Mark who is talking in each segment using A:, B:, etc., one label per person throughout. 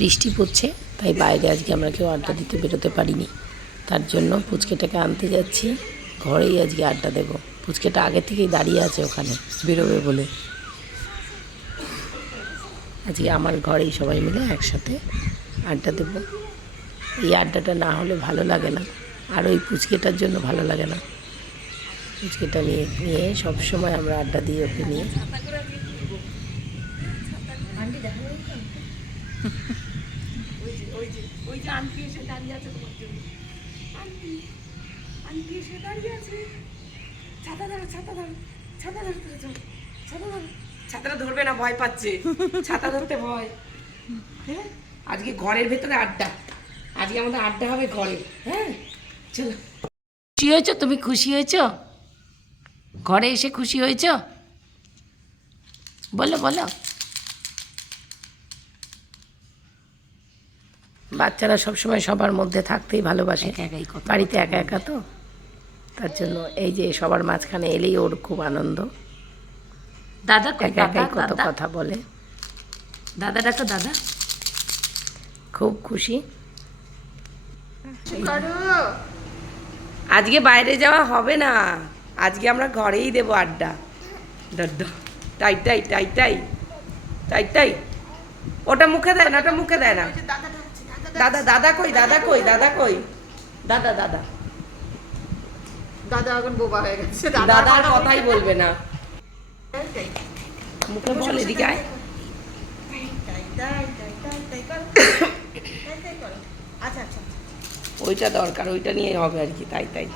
A: বৃষ্টি পড়ছে তাই বাইরে আজকে আমরা কেউ আড্ডা দিতে বেরোতে পারিনি। তার জন্য পুচকেটাকে আনতে যাচ্ছি। ঘরেই আজকে আড্ডা দেবো। পুচকেটা আগে থেকেই দাঁড়িয়ে আছে ওখানে। বেরোবে বলে। আজকে আমার ঘরেই সবাই মিলে একসাথে আড্ডা দেবো। এই আড্ডাটা না হলে ভালো লাগে না। আর ওই পুচকেটার জন্য ভালো লাগে না। পুচকেটা নিয়ে নিয়ে সবসময় আমরা আড্ডা দিই ওকে নিয়ে।
B: ওই যে আন্টি এসে দাঁড়িয়ে আছে তোমার জন্য। আন্টি আন্টি এসে দাঁড়িয়ে আছে। ছাতা ধরো ছাতা ধরো ছাতা ছাতা ধরো। ছাতাটা ধরবে না ভয় পাচ্ছে। ছাতা ধরতে ভয়। হ্যাঁ? আজকে ঘরের ভেতরে আড্ডা। আজকে আমাদের আড্ডা হবে ঘরে। হ্যাঁ? চলো।
A: খুশি হয়েছো? তুমি খুশি হয়েছো? ঘরে এসে খুশি হয়েছো? বলো বলো। বাচ্চারা সবসময় সবার মধ্যে থাকতেই ভালোবাসে।
B: একাই
A: বাড়িতে একা একা তো? তার জন্য এই যে সবার মাঝখানে এলেই ওর খুব আনন্দ।
B: দাদা
A: একা একাই কত কথা বলে।
B: দাদা ডাকো দাদা।
A: খুব খুশি।
B: আজকে বাইরে যাওয়া হবে না। আজকে আমরা ঘরেই দেবো আড্ডা। টাই টাই টাই টাই। টাই টাই। ওটা মুখে দেয় না ওটা মুখে দেয় না। দাদা দাদা কই দাদা কই দাদা কই? দাদা দাদা।
C: দাদা এখন বোবা হয়ে গেছে
B: দাদা আর কথাই বলবে না। মুখে বল এদিকে আয়।
C: আচ্ছা আচ্ছা
B: ওইটা দরকার ওইটা নিয়ে হবে আর কি তাই তাই।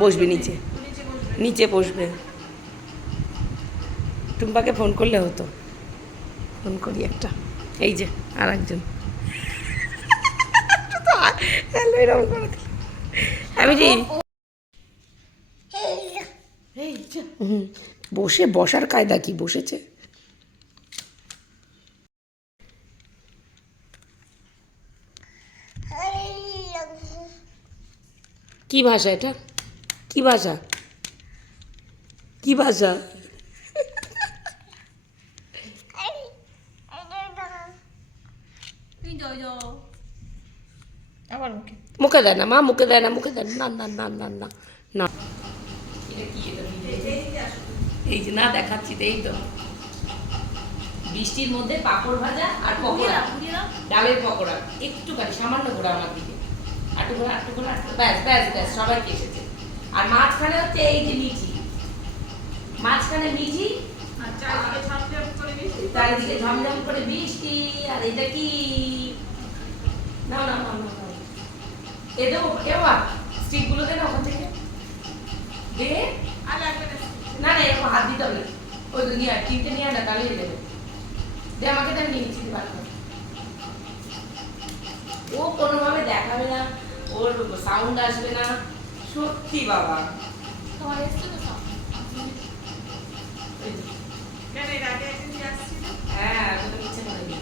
B: বসবে নিচে। নিচে বসবে। টুম্পাকে ফোন করলে হতো। ফোন করি একটা। এই যে আর একজন আমি যে। বসে বসার কায়দা কি? বসেছে? কি ভাষা এটা? কি ভাষা? কি ভাষা?
C: আবার মুখে
B: মুখে দেয় না মা মুখে দেয় না মুখে দেয় না না না না না না এই যে না দেখাচ্ছি তো, এই তো। বৃষ্টির মধ্যে পাঁপড় ভাজা আর পকোড়া। ডালের পকোড়া। একটুখানি সামান্য ঘোরা আমার দিকে। আটু ঘোরা আটু ঘোরা আটু ব্যাস ব্যাস ব্যাস সবাইকে এসেছে। আর মাঝখানে হচ্ছে এই যে মিঠি। মাঝখানে মিঠি। চারিদিকে ঝমঝম করে বৃষ্টি আর এটা কি? না না না না। এ দেবো কেউ আর স্টিকগুলো দে না ওখান থেকে। দে। না না এরকম হাত দিতে হবে। ওই তো নিয়ে আয়, নিয়ে না দেবে দে আমাকে তো নিয়ে নিচ্ছি বার ও কোনোভাবে দেখাবে না ওর সাউন্ড আসবে না। সত্যি বাবা। এই যে। হ্যাঁ তোকে ইচ্ছে করে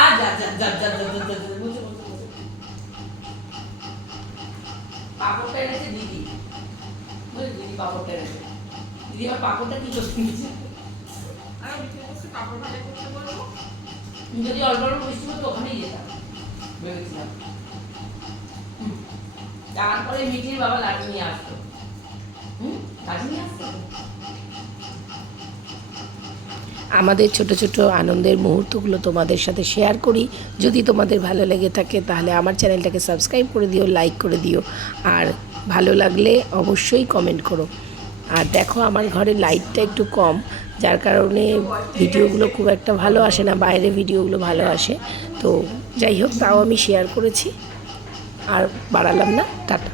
B: যদি অল্প অল্প বৃষ্টি হতো যেতাম। ভেবেছিলাম। তারপরে মিটির বাবা লাঠি নিয়ে আসতো হম? লাঠি নিয়ে আসতো
A: আমাদের ছোট ছোট আনন্দের মুহূর্তগুলো তোমাদের সাথে শেয়ার করি। যদি তোমাদের ভালো লেগে থাকে, তাহলে আমার চ্যানেলটাকে সাবস্ক্রাইব করে দিও লাইক করে দিও। আর ভালো লাগলে অবশ্যই কমেন্ট করো। আর দেখো, আমার ঘরে লাইটটা একটু কম, যার কারণে ভিডিওগুলো খুব একটা ভালো আসে না, বাইরে ভিডিওগুলো ভালো আসে। তো যাই হোক, তাও আমি শেয়ার করেছি। আর বাড়ালাম না, টাটা।